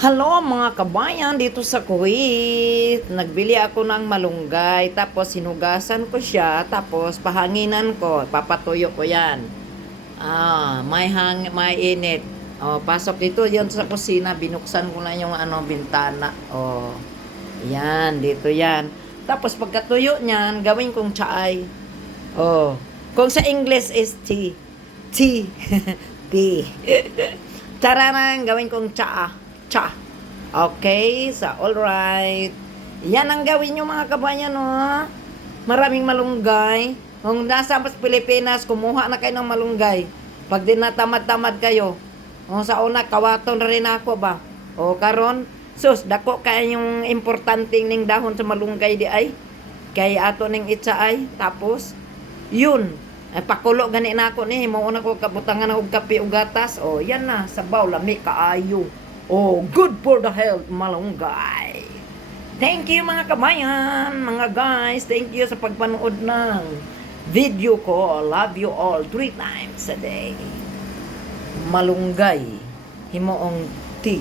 Hello mga kabayan dito sa Kuwait. Nagbili ako ng malunggay, tapos sinugasan ko siya, tapos pahanginan ko, papatuyo ko 'yan. May init. Pasok dito 'yon sa kusina, binuksan ko na yung bintana. Yan, dito 'yan. Tapos pagkatuyo niyan, gawin kong tsaay. Kung sa English is tea. Tea. Tea. Tara na, gawin kong tsaa. Cha. Okay, all right. Yan ang gawin nyo mga kabayan, no? Maraming malunggay. Kung nasa Pilipinas, kumuha na kayo ng malunggay. Pag di natamad-tamad kayo, sa una, kawaton na rin ako ba? Karon, sus, dako kaya yung importanteng ning dahon sa malunggay di ay. Kaya ato ning itsa ay. Tapos, yun. Pakulo gani na ako ni. Mauna ko kabutangan og kape ug gatas. Yan na. Sabaw, lami, kaayo. Good for the health, malunggay. Thank you mga kabayan, mga guys. Thank you sa pagpanood ng video ko. Love you all 3 times a day. Malunggay, himoong tea.